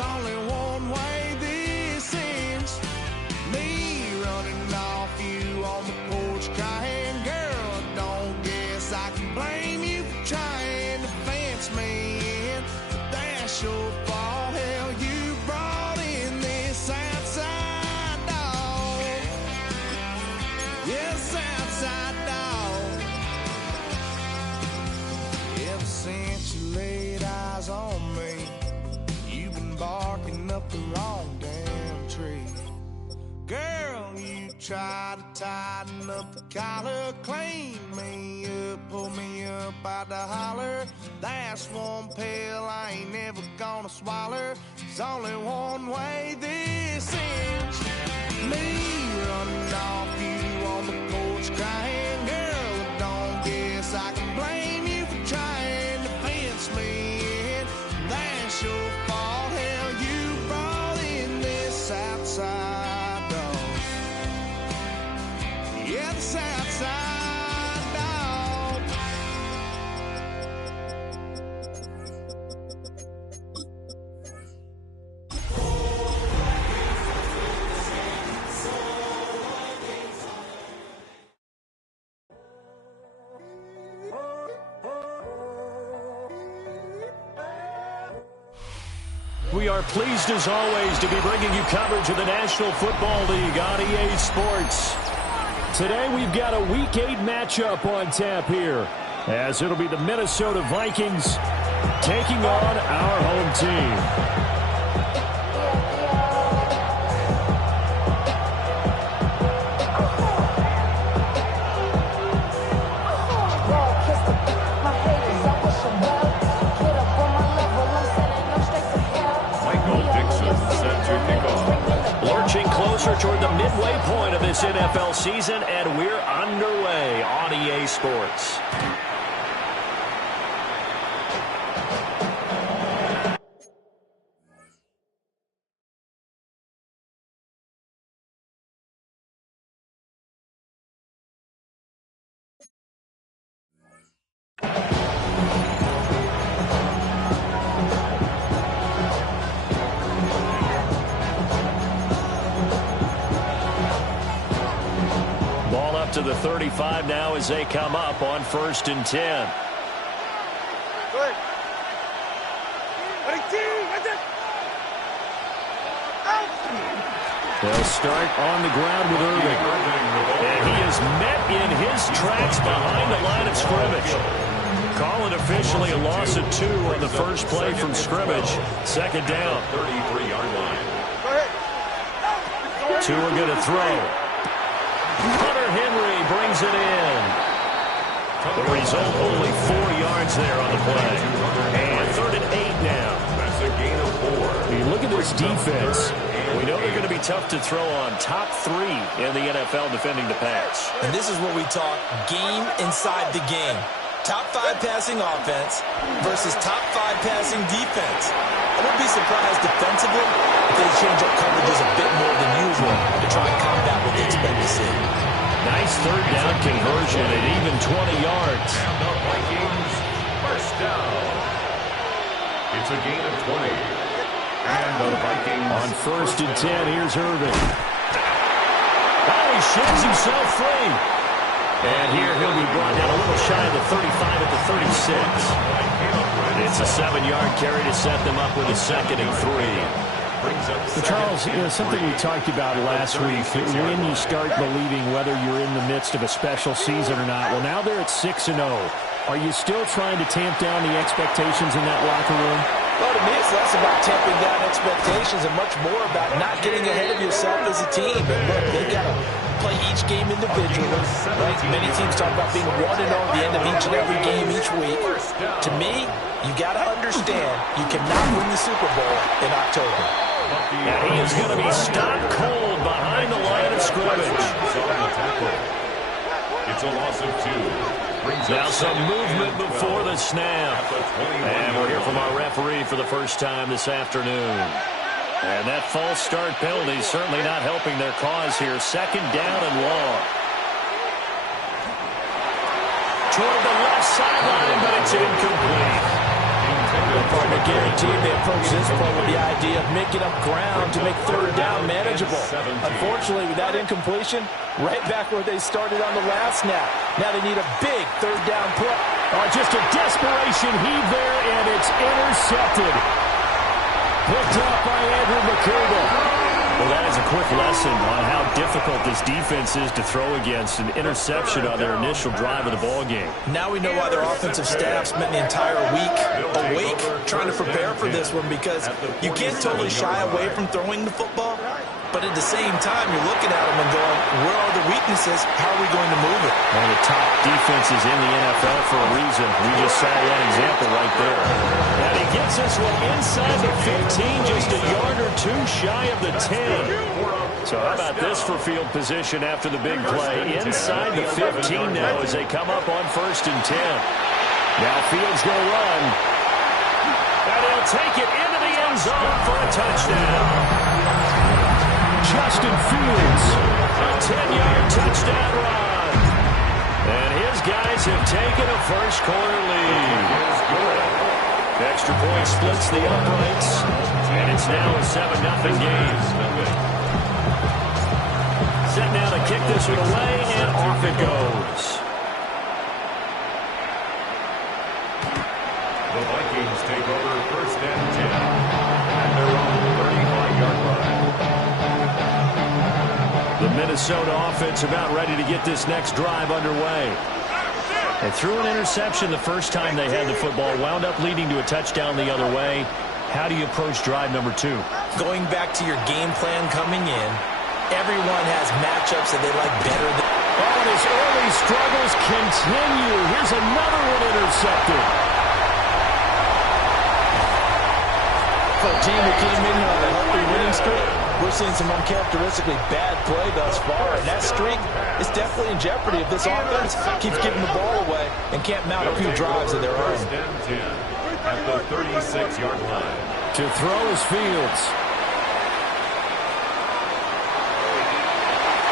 There's only one way this ends. Me running off you on the porch crying, girl, I don't guess I can blame you for trying to fence me in. But that's your fault, hell, you brought in this outside dog. Yes, outside dog. Ever since you laid eyes on me, you've been barking up the wrong damn tree. Girl, you try to tighten up the collar, clean me up, pull me up out the holler. That's one pill I ain't never gonna swallow. There's only one way this ends. Me running off you on the porch crying, girl, I don't guess I can blame you for trying to fence me in. That's your fault, hell, you brought in this outside dog. Yeah, this outside dog. We are pleased as always to be bringing you coverage of the National Football League on EA Sports. Today we've got a Week 8 matchup on tap here, as it'll be the Minnesota Vikings taking on our home team. Lurching closer toward the midway point of this NFL season, and we're underway on EA Sports. To the 35 now as they come up on 1st and 10. Good. They'll start on the ground with Irving. And he is met in his tracks behind the line of scrimmage. Call it officially a loss of 2 on the first play from scrimmage. Second down. 33-yard line. 2 are going to throw. Hunter Henry brings it in. The result, only 4 yards there on the play. And 3rd and 8 now. That's a gain of 4. You look at this defense. We know they're going to be tough to throw on. Top 3 in the NFL defending the pass. And this is what we talk game inside the game. Top 5 passing offense versus top 5 passing defense. I wouldn't be surprised defensively if they change up coverages a bit more than usual to try and combat what they expect to see. Nice 3rd down conversion at even 20 yards. And the Vikings first down. It's a gain of 20. And the Vikings on 1st and 10, here's Irving. Oh, he sheds himself free. And here he'll be brought down a little shy of the 35 at the 36. It's a 7-yard carry to set them up with a 2nd and 3. But Charles, something we talked about last week, when you start believing whether you're in the midst of a special season or not. Well, now they're at 6-0. Are you still trying to tamp down the expectations in that locker room? Well, to me, it's less about tamping down expectations and much more about not getting ahead of yourself as a team. And look, they've got to play each game individually, right? Many teams talk about being 1-0 at the end of each and every game each week. To me, you got to understand you cannot win the Super Bowl in October. And he is going to be stopped cold behind the line of scrimmage. It's a loss of 2. Now some movement before the snap. And we'll hear from our referee for the first time this afternoon. And that false start penalty is certainly not helping their cause here. 2nd down and long. Toward the left sideline, but it's incomplete. The partner. Guaranteed they approach this point with the idea of making up ground to make third down manageable. Unfortunately, with that incompletion, right back where they started on the last snap. Now they need a big third down play. Just a desperation heave there, and it's intercepted. Picked up by Andrew McCurdy. Well, that is a quick lesson on how difficult this defense is to throw against. An interception on their initial drive of the ballgame. Now we know why their offensive staff spent the entire week awake trying to prepare for this one, because you can't totally shy away from throwing the football, but at the same time, you're looking at them and going, where are the weaknesses? How are we going to move it? One of the top defenses in the NFL for a reason. We just saw that example right there. And he gets this one inside the 15, just a yard or two shy of the 10. So how about this for field position after the big play? Inside the 15 now as they come up on 1st and 10. Now Fields will run. And he'll take it into the end zone for a touchdown. Justin Fields, a 10-yard touchdown run. And his guys have taken a first-quarter lead. Extra point splits the uprights, and it's now a 7-0 game. Set now to kick this one away, and off it goes. The Vikings take over 1st and 10 at their own 35-yard line. The Minnesota offense about ready to get this next drive underway. They threw an interception the first time they had the football, wound up leading to a touchdown the other way. How do you approach drive number 2? Going back to your game plan coming in, everyone has matchups that they like better than... Oh, and his early struggles continue. Here's another one intercepted. For a team that came in here on a healthy winning streak, we're seeing some uncharacteristically bad play thus far, and that streak is definitely in jeopardy if this offense keeps giving the ball away and can't mount a few drives of their own. 1st and 10 at the 36-yard line. To throw is Fields.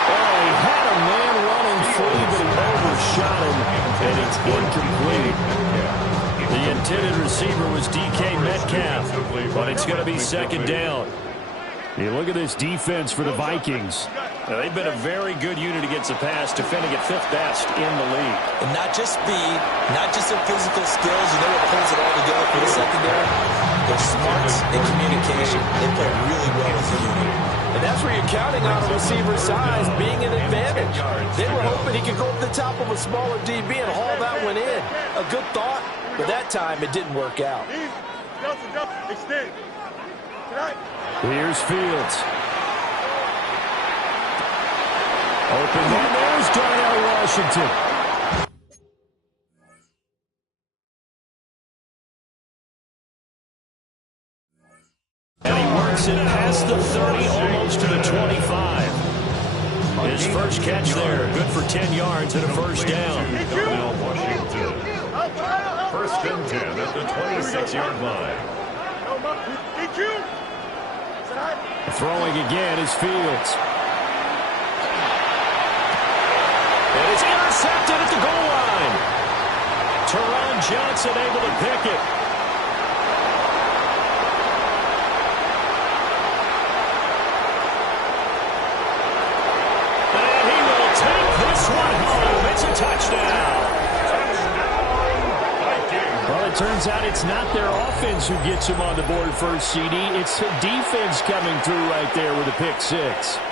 Oh, he had a man running free, but he overshot him, and it's incomplete. The intended receiver was DK Metcalf, but it's going to be 2nd down. You look at this defense for the Vikings. Now, they've been a very good unit against the pass, defending at 5th best in the league. And not just speed, not just their physical skills. You know what pulls it all together for the secondary? Their smarts and communication. They play really well as a unit. And that's where you're counting on a receiver's size being an advantage. They were hoping he could go up the top of a smaller DB and haul that one in. A good thought, but that time it didn't work out. Here's Fields. Open, and there's Darnell Washington. And he works it past the 30, almost to the 25. His first catch there, good for 10 yards and a first down. Darnell Washington. 1st and 10 at the 26-yard line. Throwing again is Fields. And it's intercepted at the goal line. Teron Johnson able to pick it. And he will take this one home. It's a touchdown. Well, it turns out it's not their offense who gets him on the board first, CD. It's the defense coming through right there with a pick 6.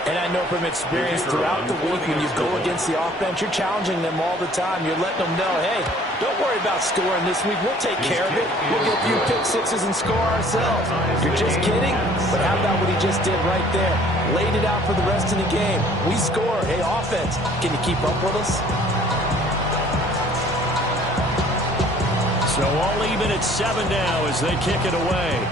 And I know from experience throughout the week, when you go against the offense, you're challenging them all the time. You're letting them know, hey, don't worry about scoring this week. We'll take care of it. We'll get a few pick 6s and score ourselves. You're just kidding? But how about what he just did right there? Laid it out for the rest of the game. We score. Hey, offense, can you keep up with us? So all even at 7 now as they kick it away.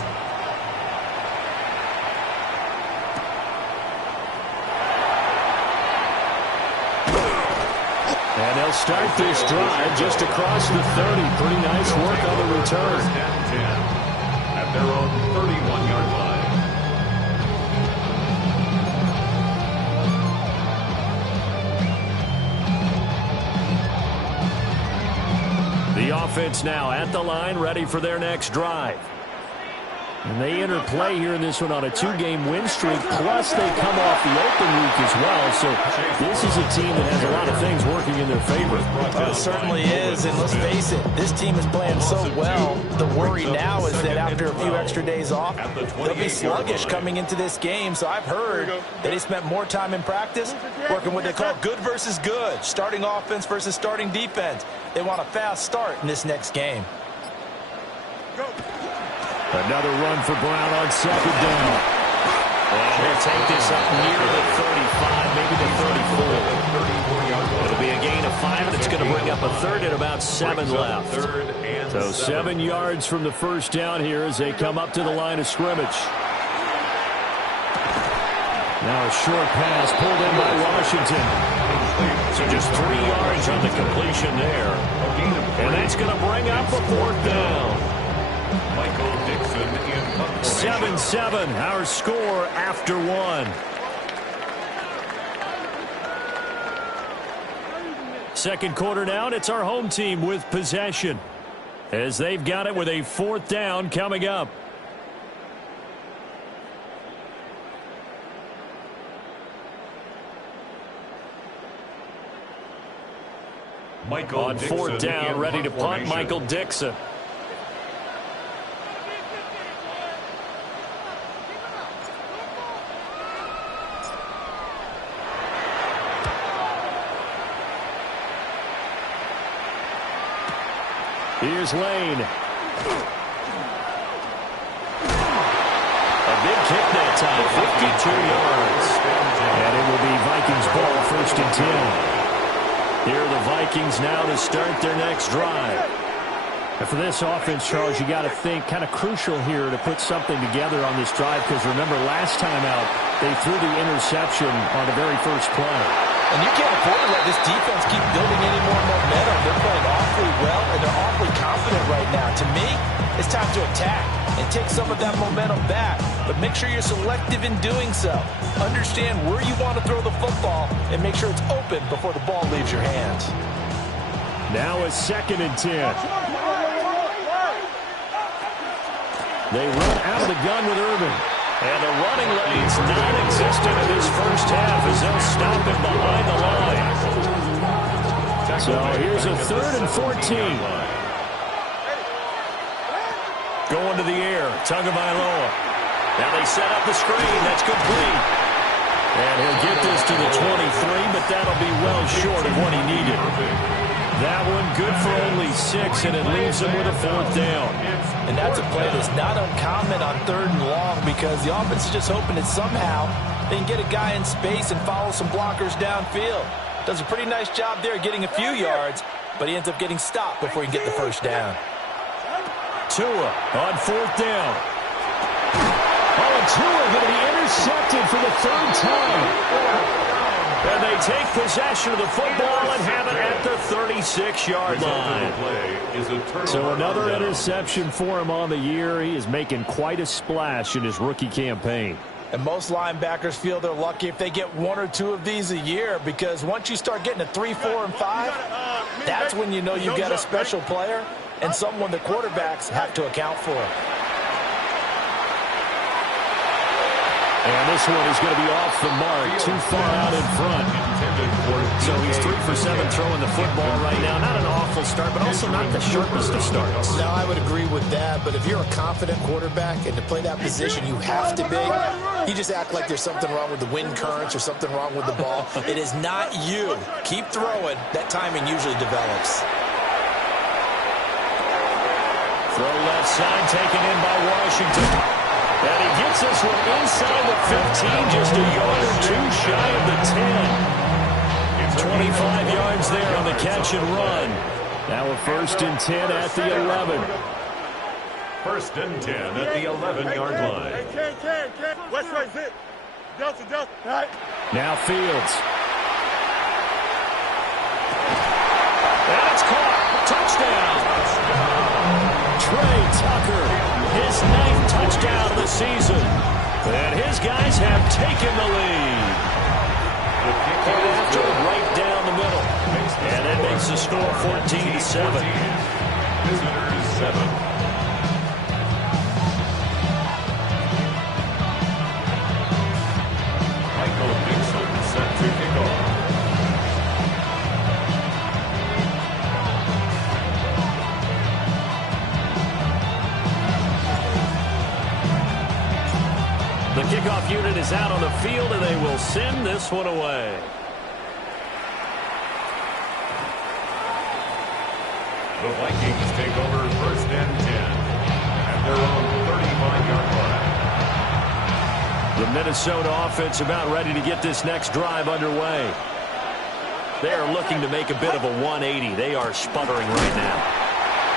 And they'll start this drive just across the 30. Pretty nice work on the return. 1st and 10 at their own 31-yard line. The offense now at the line, ready for their next drive. And they interplay here in this one on a 2-game win streak, plus they come off the open week as well. So this is a team that has a lot of things working in their favor. It certainly is, and let's face it, this team is playing so well. The worry now is that after a few extra days off, they'll be sluggish coming into this game. So I've heard that they spent more time in practice working what they call good versus good, starting offense versus starting defense. They want a fast start in this next game. Another run for Brown on second down. And he'll take this up near the 35, maybe the 34. It'll be a gain of 5, and it's going to bring up a third and about 7 left. So 7 yards from the first down here as they come up to the line of scrimmage. Now a short pass pulled in by Washington. So just 3 yards on the completion there. And that's going to bring up a fourth down. 7-7, our score after 1. Second quarter down, it's our home team with possession, as they've got it with a fourth down coming up. On fourth down, ready to punt, Michael Dixon. Here's Lane. A big kick that time, 52 yards. And it will be Vikings ball, 1st and 10. Here are the Vikings now to start their next drive. And for this offense, Charles, you got to think kind of crucial here to put something together on this drive, because remember last time out, they threw the interception on the very first play. And you can't afford to let this defense keep building any more momentum. They're playing awfully well, and they're awfully confident right now. To me, it's time to attack and take some of that momentum back. But make sure you're selective in doing so. Understand where you want to throw the football and make sure it's open before the ball leaves your hands. Now a 2nd and 10. They run out of the gun with Urban. And the running lane's non-existent in this first half as they'll stop him behind the line. So here's a 3rd and 14. Going to the air, Tagovailoa. Now they set up the screen. That's complete. And he'll get this to the 23, but that'll be well short of what he needed. That one good for only 6, and it leaves him with a 4th down. And that's a play that's not uncommon on 3rd and long, because the offense is just hoping that somehow they can get a guy in space and follow some blockers downfield. Does a pretty nice job there getting a few yards, but he ends up getting stopped before he can get the first down. Tua on 4th down. Oh, and Tua going to be intercepted for the 3rd time. And they take possession of the football and have it at the 36-yard line. So another interception for him on the year. He is making quite a splash in his rookie campaign. And most linebackers feel they're lucky if they get 1 or 2 of these a year, because once you start getting to 3, 4, and 5, that's when you know you've got a special player and someone the quarterbacks have to account for. And this one is going to be off the mark, too far out in front. So he's 3 for 7 throwing the football right now. Not an awful start, but also not the sharpest of starts. No, I would agree with that. But if you're a confident quarterback and to play that position, you have to be. You just act like there's something wrong with the wind currents or something wrong with the ball. It is not you. Keep throwing. That timing usually develops. Throw left side, taken in by Washington. And he gets this one inside the 15, just a yard or 2 shy of the 10. 25 yards there on the catch and run. Now a 1st and 10 at the 11. 1st and 10 at the 11-yard line. West right, zip. Delta. Now Fields. And it's caught. Touchdown. Trey Tucker, his 9th touchdown of the season. And his guys have taken the lead. After right down the middle. And that makes the score 14-7. Visitors 7. The kickoff unit is out on the field, and they will send this one away. The Vikings take over first and 10 at their own 35-yard line. The Minnesota offense about ready to get this next drive underway. They are looking to make a bit of a 180. They are sputtering right now.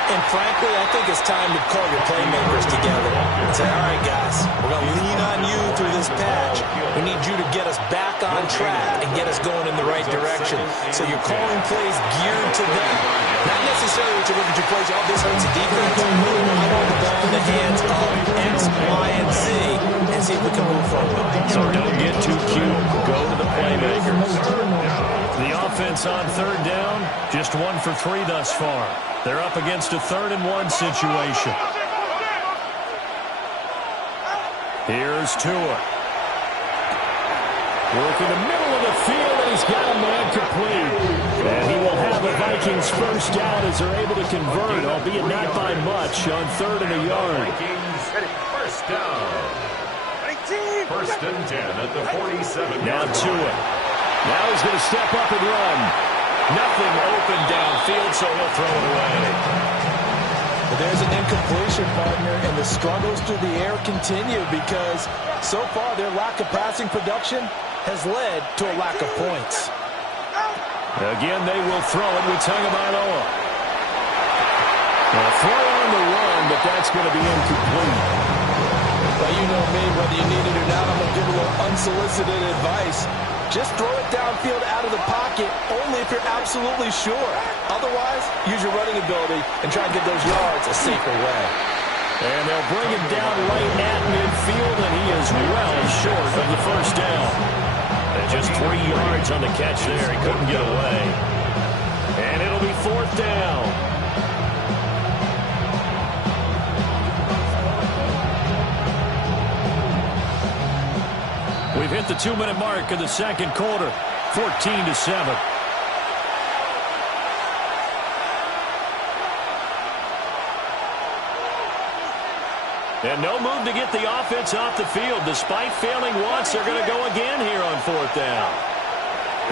And frankly, I think it's time to call your playmakers together and say, all right, guys, we're going to lean on you through this patch. We need you to get us back on track and get us going in the right direction. So you're calling plays geared to them. Not necessarily to look at your plays, oh, this hurts the defense. I want the ball in the hands of X, Y, and Z and see if we can move forward. So don't get too cute. Go to the playmakers. The offense on third down, just 1 for 3 thus far. They're up against a 3rd and 1 situation. Here's Tua. Working the middle of the field, and he's got a man complete. And he will have the Vikings first down as they're able to convert, albeit not by much, on 3rd and a yard. Vikings first down. First and 10 at the 47. Now Tua. Now he's going to step up and run. Nothing open downfield, so he'll throw it away. But there's an incompletion, partner, and the struggles through the air continue because so far their lack of passing production has led to a lack of points. Again, they will throw it with Tagovailoa. Well, throw on the run, but that's going to be incomplete. Well, you know me, whether you need it or not, I'm going to give a little unsolicited advice. Just throw it downfield out of the pocket only if you're absolutely sure. Otherwise, use your running ability and try and get those yards a safer way. And they'll bring him down right at midfield, and he is well short of the first down. And just 3 yards on the catch there. He couldn't get away. And it'll be 4th down. We've hit the 2-minute mark of the second quarter, 14-7. And no move to get the offense off the field. Despite failing once, they're going to go again here on 4th down.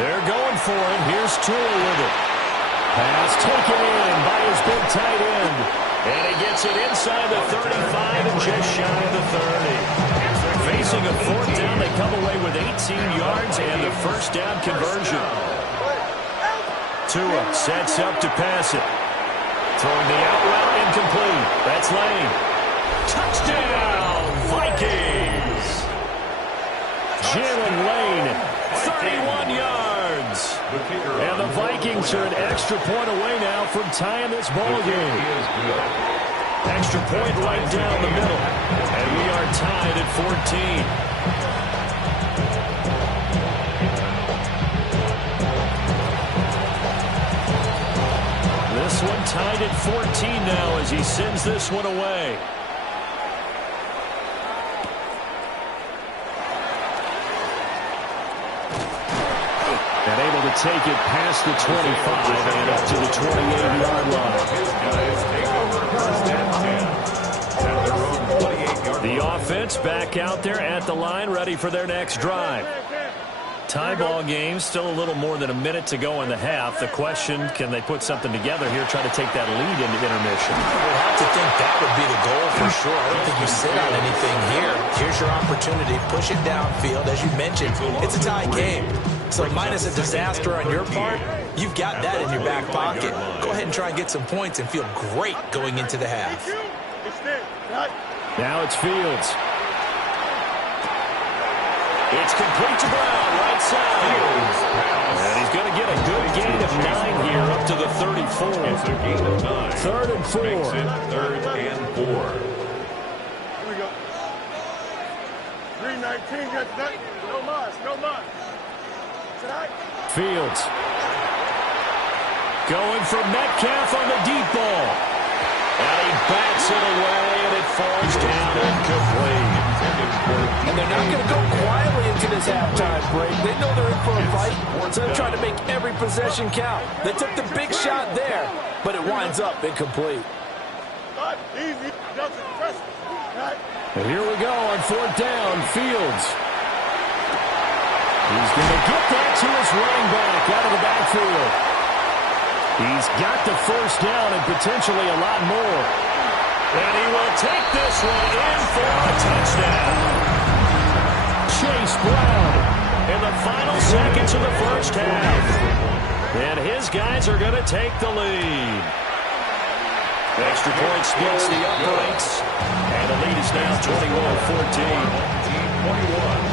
They're going for it. Here's Tua with it. Pass taken in by his big tight end. And he gets it inside the 35 and just shy of the 30. Facing a 4th down, they come away with 18 yards and the first down conversion. Tua sets up to pass it. Throwing the out route incomplete. That's Lane. Touchdown, Vikings! Jalen Lane, 31 yards. And the Vikings are an extra point away now from tying this ball game. Extra point right down the middle. And we are tied at 14. This one tied at 14 now as he sends this one away. And able to take it past the 25 and up to the 28-yard line. The offense back out there at the line, ready for their next drive. Tie ball game, still a little more than a minute to go in the half. The question, can they put something together here, try to take that lead into intermission? I would have to think that would be the goal for sure. I don't think you sit on anything here. Here's your opportunity. Push it downfield. As you mentioned, it's a tie game. So minus a disaster on your part, you've got that in your back pocket. Go ahead and try and get some points and feel great going into the half. Now it's Fields. It's complete to Brown, right side. And he's going to get a good gain of 9 here up to the 34. It's a gain of 9. 3rd and 4. Makes it 3rd and 4. Here we go. 319, got nothing. No mas, no mas. Fields. Going for Metcalf on the deep ball. And he backs it away, and it falls down incomplete. And they're not going to go quietly into this halftime break. They know they're in for a fight, so they're trying to make every possession count. They took the big shot there, but it winds up incomplete. Easy. Johnson, press. And here we go on 4th down. Fields. He's going to get that to his running back out of the backfield. He's got the 1st down and potentially a lot more. And he will take this one in for a touchdown. Chase Brown in the final seconds of the 1st half. And his guys are going to take the lead. Extra point splits the uprights. And the lead is now 21-14. 21.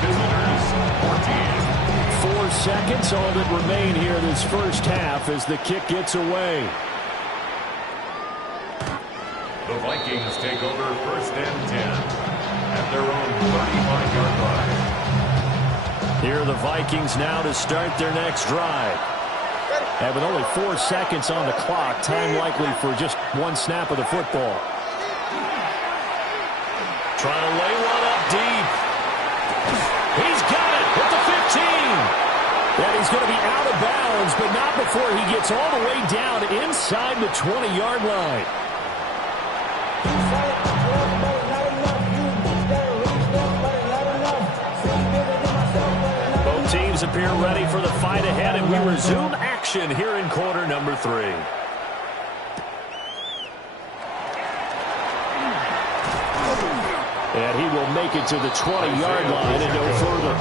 Visitors 14. 4 seconds, all that remain here this 1st half as the kick gets away. The Vikings take over 1st and 10 at their own 35-yard line. Here are the Vikings now to start their next drive. And with only 4 seconds on the clock, time likely for just 1 snap of the football. Trying to lay one up deep. He's got it at the 15. And he's going to be out of bounds, but not before he gets all the way down inside the 20-yard line. Both teams appear ready for the fight ahead, and we resume action here in quarter number 3. And he will make it to the 20-yard line and no further.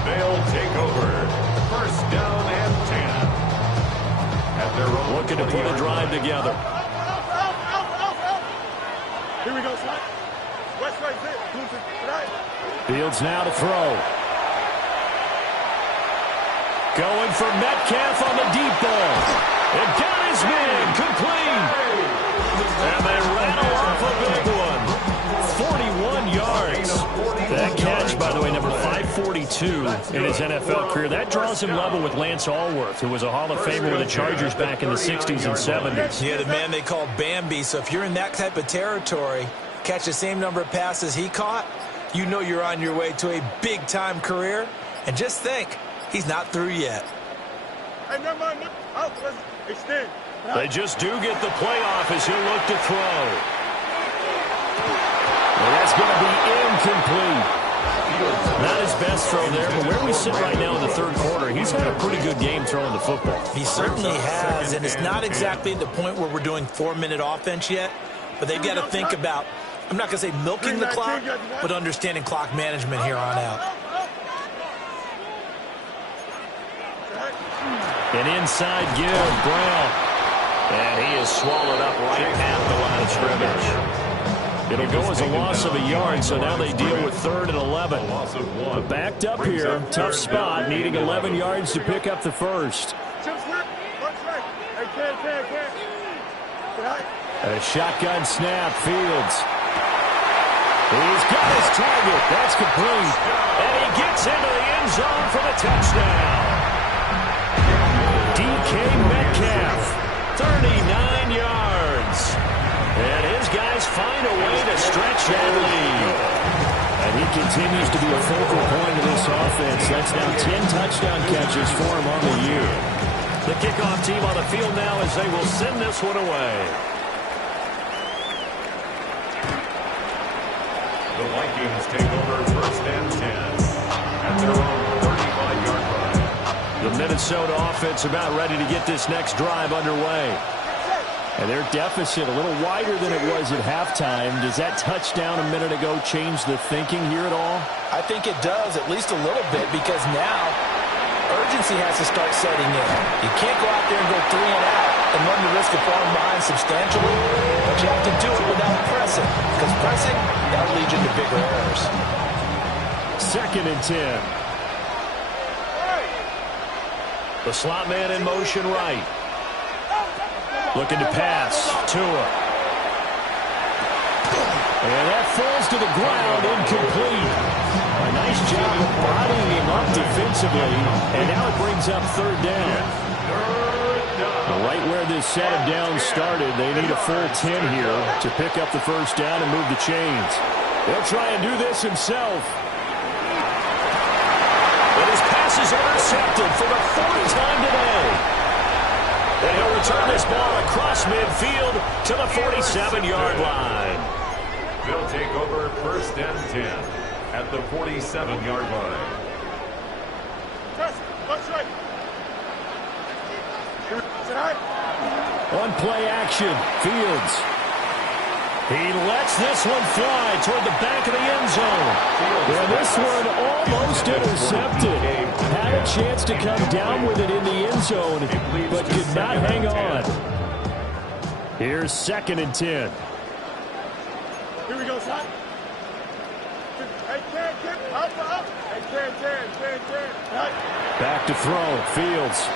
They'll take over 1st down and 10 at their own. Looking to put a drive together. Here we go, son. West right there. Fields now to throw. Going for Metcalf on the deep ball. It got his man complete. And they rattle off a big one. 41 yards. That catch, by the way, number 542 in his NFL career. That draws him level with Lance Allworth, who was a Hall of Famer with the Chargers back in the 60s and 70s. Yeah, the man they called Bambi. So if you're in that type of territory, catch the same number of passes he caught, you know you're on your way to a big-time career. And just think, he's not through yet. Hey, never mind. Out. Extend. They just do get the playoff as he'll look to throw. Well, that's going to be incomplete. Not his best throw there, but where we sit right now in the 3rd quarter, he's had a pretty good game throwing the football. He certainly has, and it's not exactly the point where we're doing 4-minute offense yet, but they've got to think about, I'm not going to say milking the clock, but understanding clock management here on out. An inside give, Brown. And he is swallowed up right at the line of scrimmage. It'll go as a loss of a yard, so now they deal with 3rd and 11. But backed up here, tough spot, needing 11 yards to pick up the 1st. A shotgun snap, Fields. He's got his target. That's complete. And he gets into the end zone for the touchdown. DK Metcalf, 39 yards. And his guys find a way to stretch that lead. And he continues to be a focal point of this offense. That's now 10 touchdown catches for him on the year. The kickoff team on the field now as they will send this one away. The Vikings take over 1st and 10 at their own 35-yard line. The Minnesota offense about ready to get this next drive underway. And their deficit a little wider than it was at halftime. Does that touchdown a minute ago change the thinking here at all? I think it does, at least a little bit, because now urgency has to start setting in. You can't go out there and go 3 and out and run the risk of falling behind substantially, but you have to do it without pressing, because pressing, that'll lead you to bigger errors. 2nd and 10. The slot man in motion right. Looking to pass. Tua. And that falls to the ground, incomplete. A nice job of bodying him up defensively. And now it brings up 3rd down. Right where this set of downs started, they need a full 10 here to pick up the 1st down and move the chains. They'll try and do this himself. But his pass is intercepted for the 4th time today. And he'll return this ball across midfield to the 47-yard line. They'll take over first and 10 at the 47-yard line. On play action, Fields. He lets this one fly toward the back of the end zone. And this one almost intercepted. Had a chance to come down with it in the end zone, but could not hang on. Here's 2nd and 10. Here we go, son. Hey, up. Hey, 10. Back to throw, Fields.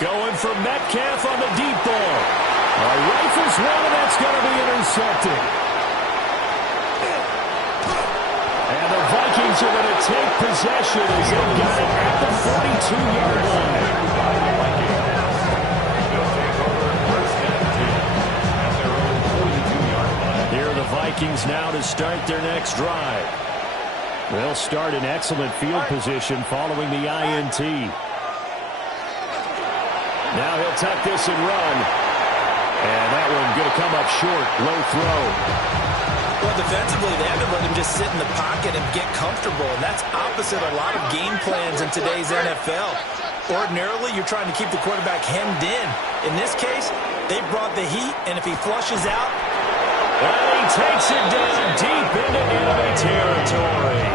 Going for Metcalf on the deep ball. Rifles one, and that's going to be intercepted. And the Vikings are going to take possession as they've got it at the 42-yard line. Here are the Vikings now to start their next drive. They'll start in excellent field position following the INT. Now he'll tuck this and run. And that one going to come up short. Low throw. Well, defensively, they haven't let him just sit in the pocket and get comfortable. And that's opposite a lot of game plans in today's NFL. Ordinarily, you're trying to keep the quarterback hemmed in. In this case, they brought the heat, and if he flushes out... And he takes it down deep into enemy territory.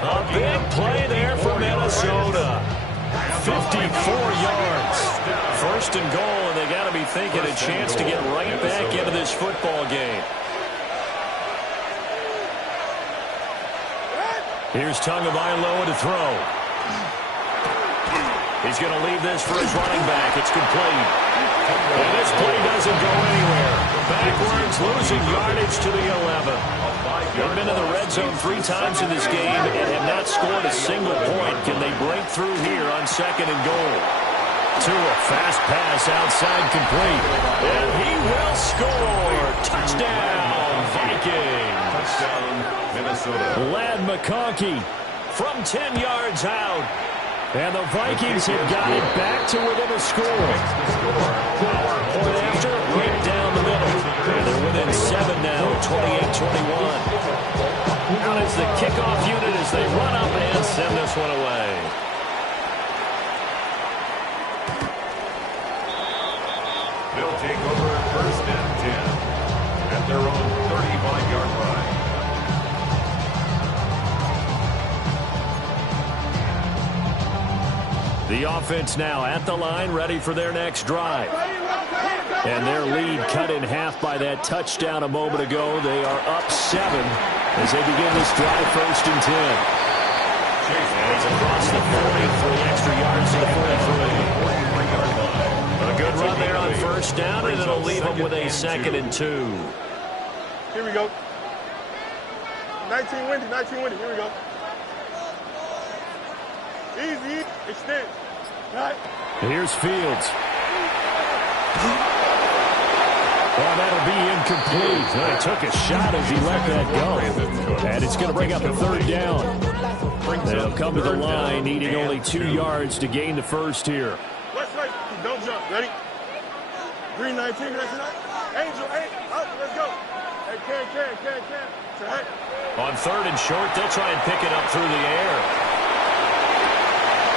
A big play there for Minnesota. 54 yards. First and goal, and they got to be thinking a chance to get right back into this football game. Here's Tagovailoa to throw. He's going to leave this for his running back. It's complete. And this play doesn't go anywhere. Backwards, losing yardage to the 11. They've been in the red zone 3 times in this game and have not scored a single point. Can they break through here on 2nd and goal? To a fast pass outside complete. And he will score. Touchdown, Vikings. Touchdown, Minnesota. Lad McConkey from 10 yards out. And the Vikings have got it back to within a score. Point after, right down the middle. And they're within 7 now, 28-21. Out is the kickoff unit as they run up and send this one away. They'll take over first and 10 at their own 35-yard line. The offense now at the line, ready for their next drive. And their lead cut in half by that touchdown a moment ago. They are up 7 as they begin this drive, first and 10. And he's across the 40, 3 extra yards to the 43. A good run there on first down, and it'll leave them with a 2nd and 2. Here we go. 19 windy. Here we go. Easy. Extend. Right. Here's Fields. Well, that'll be incomplete. He took a shot as he let that go. And it's going to bring up a 3rd down. They'll come to the line, needing only 2 yards to gain the first here. West right. Don't jump. Ready? Green 19. Angel 8. Up. Let's go. Hey, can. On 3rd and short, they'll try and pick it up through the air.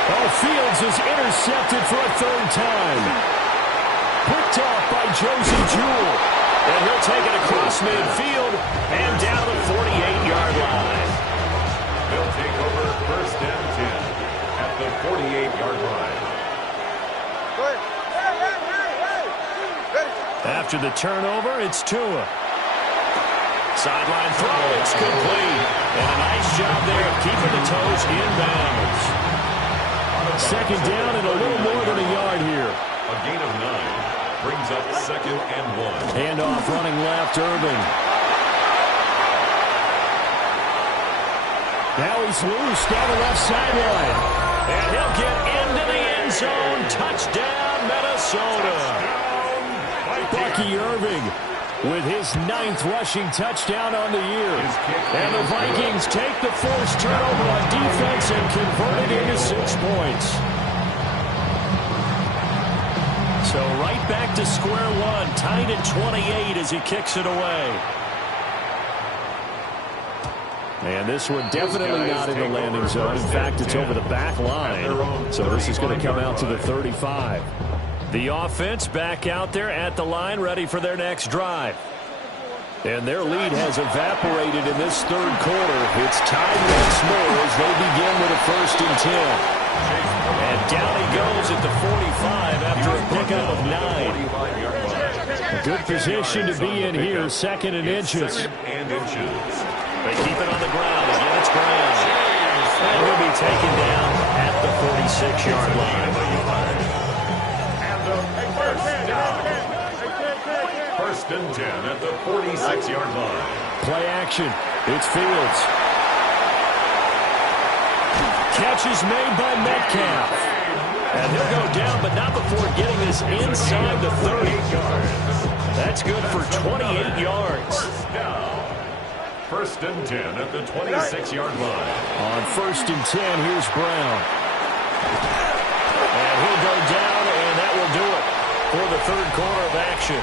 Oh, Fields is intercepted for a 3rd time. Picked off by Josie Jewell. And he'll take it across midfield and down the 48-yard line. They'll take over first and 10 at the 48-yard line. Go ahead. Hey. After the turnover, it's Tua. Sideline throw, it's complete. And a nice job there of keeping the toes inbounds. 2nd down and a little more than a yard here. A gain of 9 brings up 2nd and 1. Handoff running left, Irving. Now he's loose down the left sideline. And he'll get into the end zone. Touchdown, Minnesota. Bucky Irving with his 9th rushing touchdown on the year. And the Vikings take the forced turnover on defense and convert it into 6 points. So right back to square one, tied at 28 as he kicks it away. And this one definitely not in the landing zone. In fact, it's over the back line. So this is going to come out to the 35. The offense back out there at the line, ready for their next drive. And their lead has evaporated in this third quarter. It's tied once more as they begin with a 1st and 10. And down he goes at the 45 after a pickup of 9. Good position to be in here, 2nd and inches. They keep it on the ground. Again, it's Brown. And he'll be taken down at the 46-yard line. First and 10 at the 46-yard line. Play action. It's Fields. Catch is made by Metcalf. And he'll go down, but not before getting this inside the 30. That's good for 28 yards. First and 10 at the 26-yard line. On 1st and 10, here's Brown. And he'll go down, and that will do it for the third quarter of action.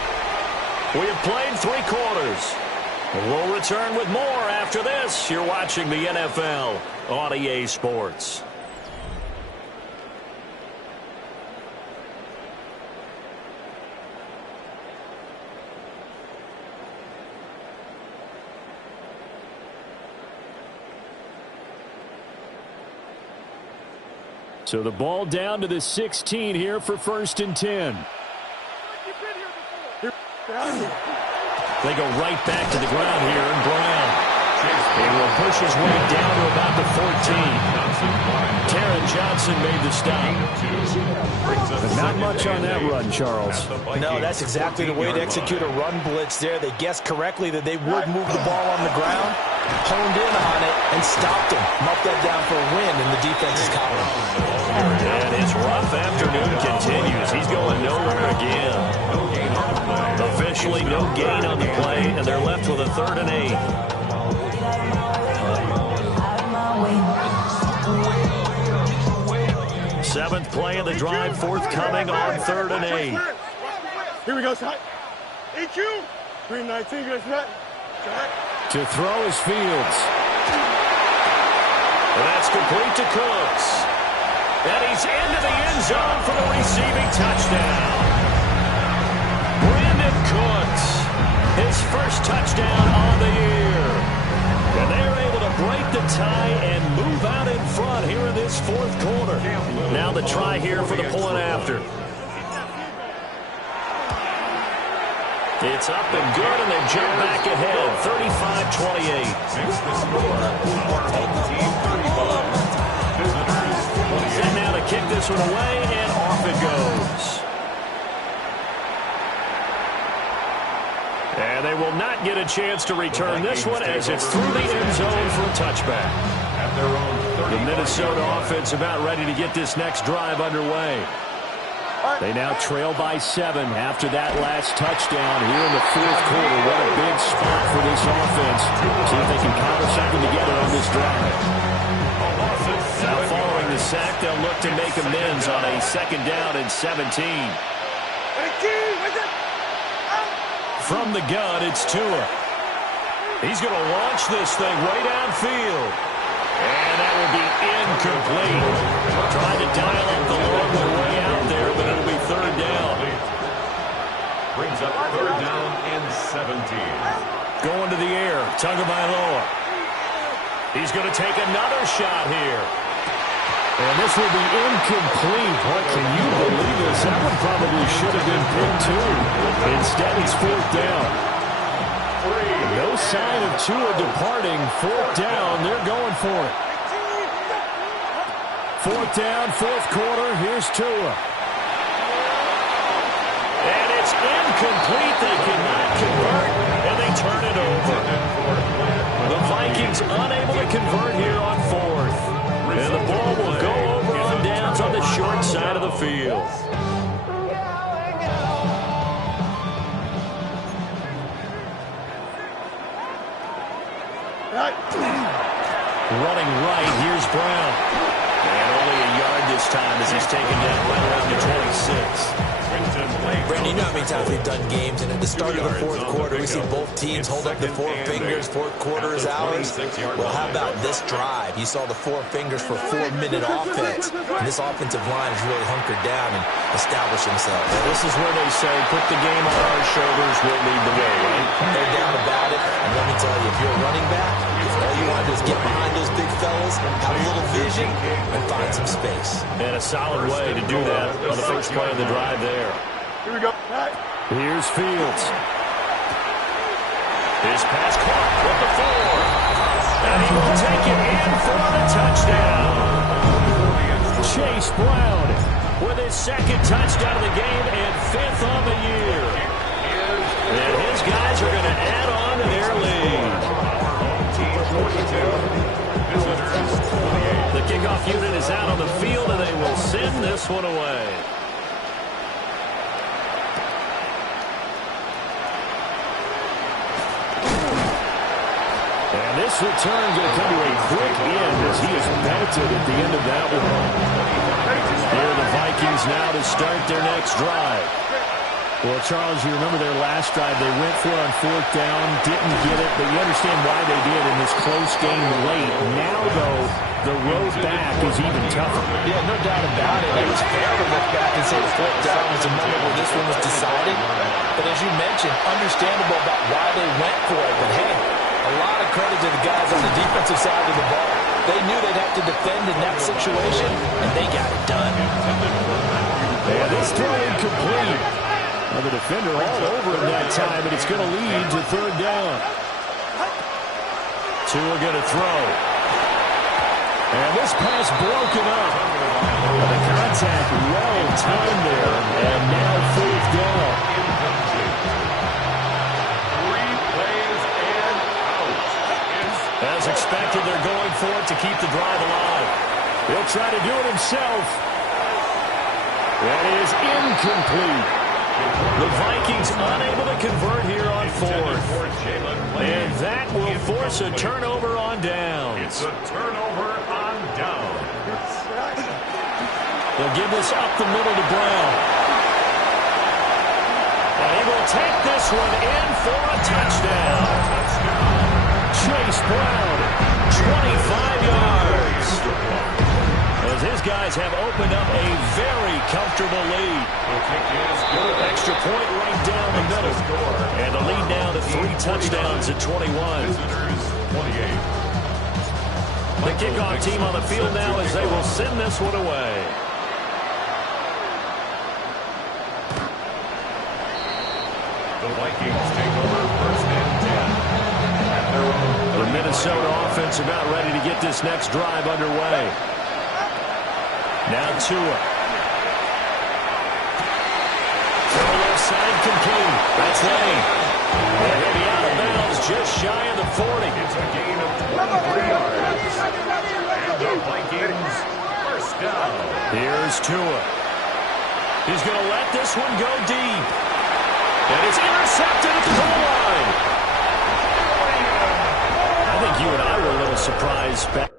We have played 3 quarters. We'll return with more after this. You're watching the NFL on EA Sports. So the ball down to the 16 here for 1st and 10. They go right back to the ground here, and Brown. He will push his way down to about the 14. Taron Johnson made the stop. But not much on that run, Charles. No, that's exactly the way to execute a run blitz there. They guessed correctly that they would move the ball on the ground, honed in on it, and stopped him. Knocked that down for a win in the defense's column. And his rough afternoon continues. He's going nowhere again. Officially no gain on the play, and they're left with a 3rd and 8. Seventh play of the drive, forthcoming on 3rd and 8. Here we go, Scott. EQ. 319, good snap. To throw is Fields. And that's complete to Cooks. And he's into the end zone for the receiving touchdown. Brandon Cooks, his first touchdown on the year. And they're able to break the tie and move out in front here in this 4th quarter. Now the try here for the point after. It's up and good, and they jump back ahead, 35-28. And now to kick this one away, and off it goes. And they will not get a chance to return this one as it's through the end zone for a touchback. The Minnesota offense about ready to get this next drive underway. They now trail by 7 after that last touchdown here in the 4th quarter. What a big spot for this offense. See if they can cobble something together on this drive. Now following the sack, they'll look to make amends on a 2nd down and 17. From the gun, it's Tua. He's going to launch this thing way downfield. And that will be incomplete. Trying to dial up the long way out there, but it'll be 3rd down. Brings up 3rd down and 17. Going to the air, Tagovailoa. He's going to take another shot here. And this will be incomplete. Boy, can you believe this? That one probably should have been picked too. Instead, it's 4th down. No sign of Tua departing. 4th down. They're going for it. 4th down, 4th quarter. Here's Tua. And it's incomplete. They cannot convert, and they turn it over. The Vikings unable to convert here on 4th. And the ball will go over on downs on the short side of the field. Running right, here's Brown. And only a yard this time as he's taken down right around the 26. Brandon, you know how many times we've done games, and at the start of the fourth quarter, we see both teams hold up the four fingers. Fourth quarter is ours. Well, how about this drive? You saw the four fingers for 4-minute offense. And this offensive line has really hunkered down and established themselves. Well, this is where they say, put the game on our shoulders, we'll lead the way, right? No doubt about it. And let me tell you, if you're a running back, all you want to do is get behind those big fellas, have a little vision, and find some space. And a solid way to do that on the first play of the drive there. Here we go. Here's Fields. His pass caught with the 4. And he will take it in for the touchdown. Chase Brown with his second touchdown of the game and 5th on the year. And his guys are going to add on to their lead. The kickoff unit is out on the field, and they will send this one away. And this return going to come to a quick end as he is belted at the end of that one. Here are the Vikings now to start their next drive. Well, Charles, you remember their last drive. They went for it on 4th down, didn't get it, but you understand why they did in this close game late. Now, though, the road back is even tougher. Yeah, no doubt about it. It was fair to look back and say the 4th down was a moment where this one was decided. But as you mentioned, understandable about why they went for it. But, hey, a lot of credit to the guys on the defensive side of the ball. They knew they'd have to defend in that situation, and they got it done. And this throw incomplete. Well, the defender all over him that time, and it's going to lead to 3rd down. Tua going to throw. And this pass broken up. The contact well timed there, and now 4th down. 3 plays and out. As expected, they're going for it to keep the drive alive. He'll try to do it himself. That is incomplete. The Vikings unable to convert here on 4th. And that will force a turnover on downs. It's a turnover on downs. They'll give this up the middle to Brown. And he will take this one in for a touchdown. Chase Brown, 25 yards. As his guys have opened up a very comfortable lead. Extra point right down the middle. And the lead now to 3 touchdowns at 21. The kickoff team on the field now as they will send this one away. The Vikings take over 1st and 10. The Minnesota offense about ready to get this next drive underway. Now Tua. Throw left side complete. That's Lane. And he'll be out of bounds just shy of the 40. It's a gain of 23 yards. And the Vikings 1st down. Here's Tua. He's going to let this one go deep. And it's intercepted at the goal line. I think you and I were a little surprised back.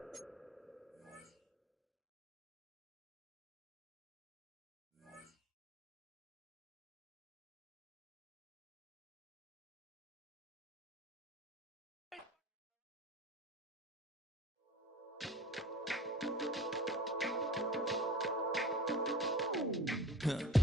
Huh.